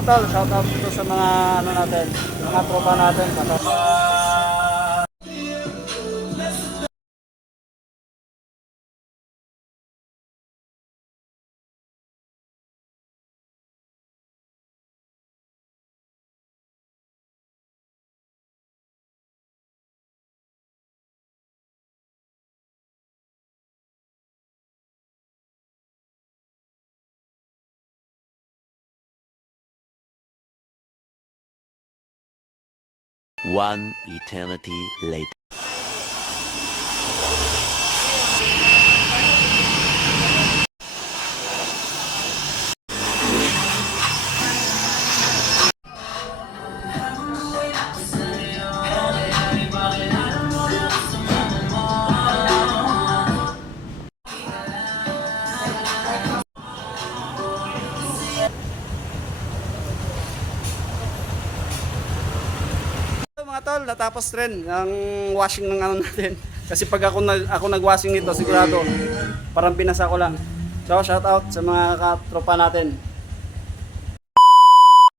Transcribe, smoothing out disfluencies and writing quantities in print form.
mga tol, shout out dito sa mga ano natin, mga tropa natin. One eternity later. Mga tol, natapos rin ang washing ng ano natin. Kasi pag ako nag-washing nito, sigurado parang binasa ko lang. So, shout out sa mga katropa natin.